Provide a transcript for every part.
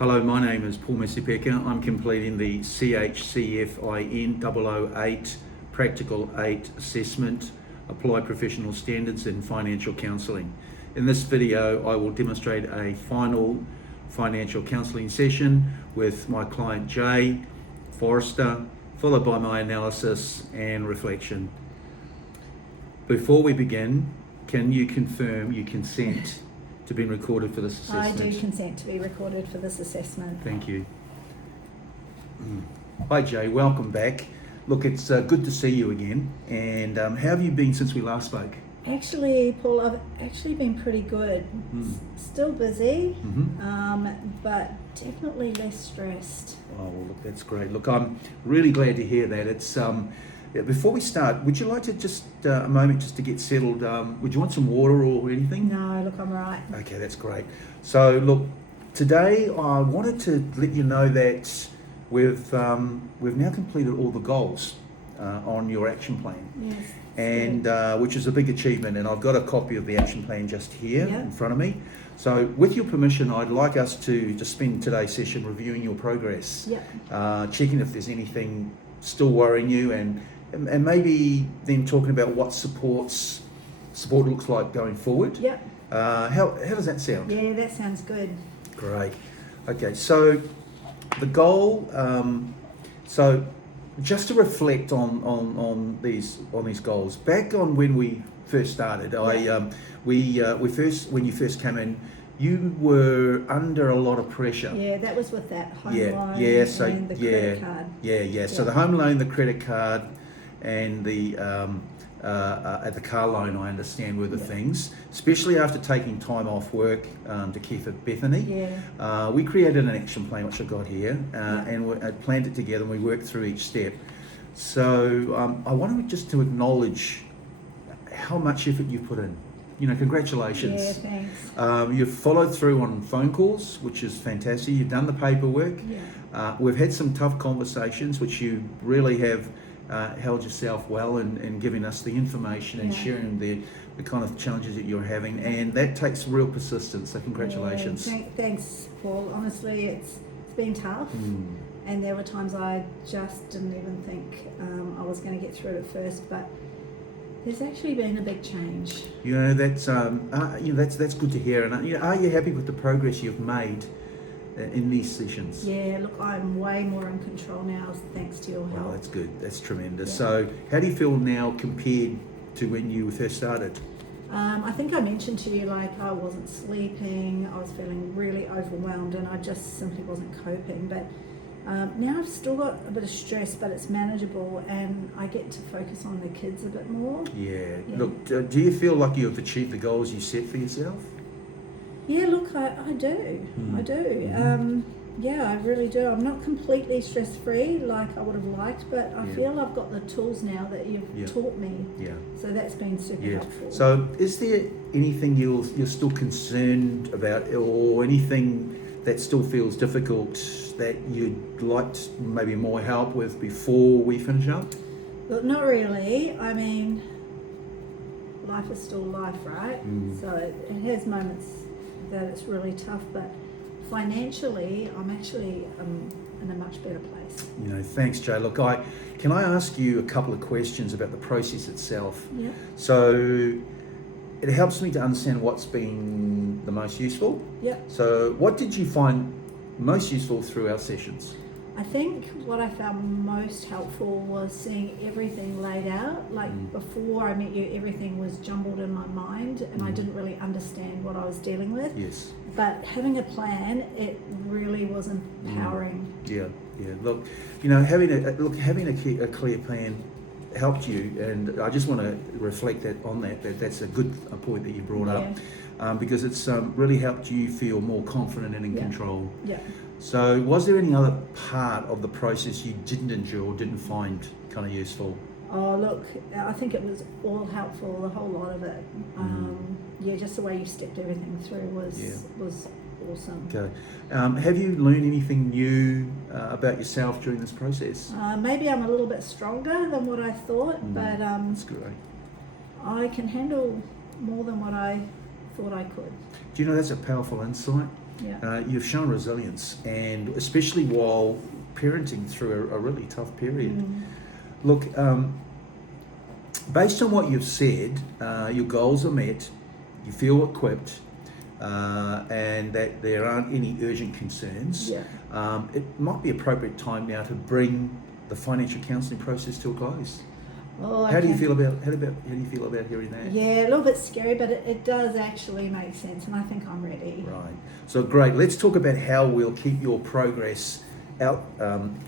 Hello, my name is Paul Mesipeka. I'm completing the CHCFIN 008 Practical 8 Assessment, Applied Professional Standards in Financial Counselling. In this video, I will demonstrate a final financial counselling session with my client Jay Forrester, followed by my analysis and reflection. Before we begin, can you confirm you consent to being recorded for this assessment? I do consent to be recorded for this assessment. Thank you. Hi Jay, welcome back. Look, it's good to see you again. And how have you been since we last spoke? Actually, Paul, I've actually been pretty good. Still busy, but definitely less stressed. Oh, well, look, that's great. Look, I'm really glad to hear that. It's before we start, would you like to just a moment just to get settled? Would you want some water or anything? No, look, I'm right. Okay, that's great. So, look, today I wanted to let you know that we've now completed all the goals on your action plan. Yes. And which is a big achievement, and I've got a copy of the action plan just here in front of me. So with your permission, I'd like us to just spend today's session reviewing your progress, checking if there's anything still worrying you, and maybe then talking about what support looks like going forward. How does that sound? Yeah, that sounds good. Great. Okay, so the goal, so just to reflect on these goals, back on when we first started, when you first came in, you were under a lot of pressure. Yeah, that was with that home loan and the credit card. So the home loan, the credit card, and the car loan, I understand, were the things. Especially after taking time off work to care for Bethany, we created an action plan which I got here, and we planned it together, and we worked through each step. So I wanted just to acknowledge how much effort you put in. You know, congratulations. Yeah, thanks. You've followed through on phone calls, which is fantastic. You've done the paperwork. We've had some tough conversations, which you really have held yourself well in giving us the information and sharing the kind of challenges that you're having, and that takes real persistence, so congratulations. Thanks, Paul. Honestly, it's been tough, and there were times I just didn't even think I was going to get through it at first, but there's actually been a big change. You know, that's that's good to hear. And are you happy with the progress you've made in these sessions? Yeah, look, I'm way more in control now thanks to your help. Well, that's good. That's tremendous. So how do you feel now compared to when you first started? I think I mentioned to you, like, I wasn't sleeping, I was feeling really overwhelmed, and I just simply wasn't coping. But now I've still got a bit of stress, but it's manageable, and I get to focus on the kids a bit more. Yeah. Look, do you feel like you've achieved the goals you set for yourself? Yeah, look, I do. I do. I really do. I'm not completely stress-free like I would have liked, but I feel I've got the tools now that you've taught me. So that's been super helpful. So is there anything you're still concerned about, or anything that still feels difficult that you'd like maybe more help with before we finish up? Look, not really. I mean, life is still life, right? So it has moments that it's really tough, but financially I'm actually in a much better place. You know, thanks, Jay. Look, can I ask you a couple of questions about the process itself? So it helps me to understand what's been the most useful. So what did you find most useful through our sessions? I think what I found most helpful was seeing everything laid out. Like before I met you, everything was jumbled in my mind, and I didn't really understand what I was dealing with. But having a plan, it really was empowering. Look, you know, having a clear plan helped you, and I just want to reflect on that. That's a good point that you brought up, because it's really helped you feel more confident and in control. So was there any other part of the process you didn't enjoy or didn't find kind of useful? Oh, look, I think it was all helpful, the whole lot of it. Just the way you stepped everything through was awesome. Okay. Have you learned anything new about yourself during this process? Maybe I'm a little bit stronger than what I thought, but that's great. I can handle more than what I thought I could. Do you know that's a powerful insight? Yeah. You've shown resilience, and especially while parenting through a really tough period. Mm. Look, based on what you've said, your goals are met, you feel equipped, and that there aren't any urgent concerns. Yeah. It might be appropriate time now to bring the financial counselling process to a close. Oh, How do you okay. feel about hearing that? Yeah, a little bit scary, but it does actually make sense, and I think I'm ready. Right. So great. Let's talk about how we'll keep your progress out,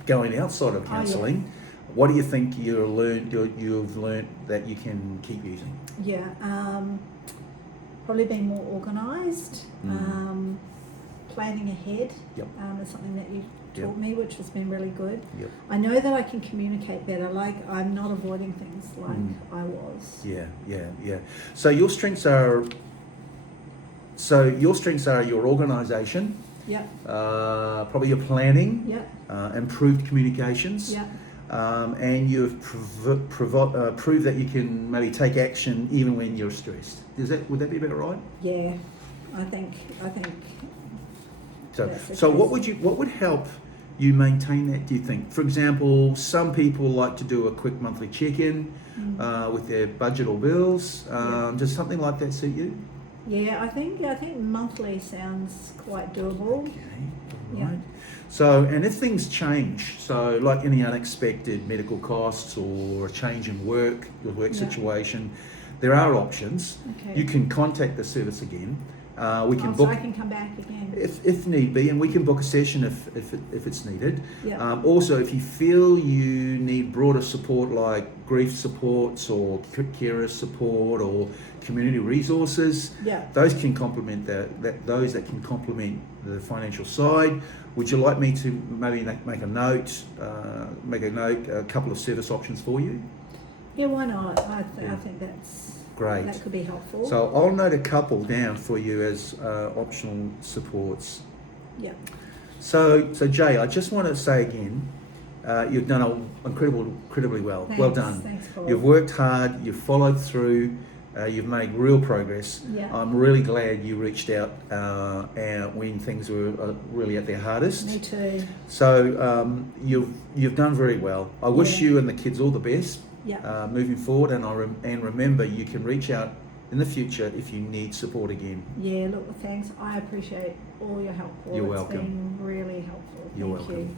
going outside of counselling. What do you think you've learned that you can keep using? Yeah, probably being more organised, planning ahead. Yep. Is something that you Yep. taught me, which has been really good. Yep. I know that I can communicate better. Like, I'm not avoiding things like I was. Yeah. So your strengths are your organisation, Yep. probably your planning, Yep. improved communications, Yep. and you've proved that you can maybe take action even when you're stressed. Would that be about right? Yeah. I think. So, That's the so what case. would help you maintain that, do you think? For example, some people like to do a quick monthly check-in with their budget or bills. Does something like that suit you? Yeah, I think monthly sounds quite doable. Okay, all Yeah. right. So, and if things change, so like any unexpected medical costs or a change in your work Yeah. situation, there are options. Okay. You can contact the service again. We can So book I can come back again. if need be, and we can book a session if it's needed. Yeah. Also, if you feel you need broader support like grief supports or carer support or community resources, Yeah. those can complement those that can complement the financial side. Would you like me to maybe make a note, a couple of service options for you? Yeah, why not? I Yeah. think that's Great. that could be helpful. So I'll note a couple down for you as optional supports. Yeah. So Jay, I just want to say again, you've done incredibly well. Thanks, Well done. Thanks, Paul. You've worked hard. You've followed through. You've made real progress. Yeah. I'm really glad you reached out when things were really at their hardest. Me too. So you've done very well. I wish Yeah. you and the kids all the best Yeah. moving forward. And remember, you can reach out in the future if you need support again. Yeah. Look, thanks. I appreciate all your help, Paul. You're It's welcome. been really helpful. You're Thank welcome. you.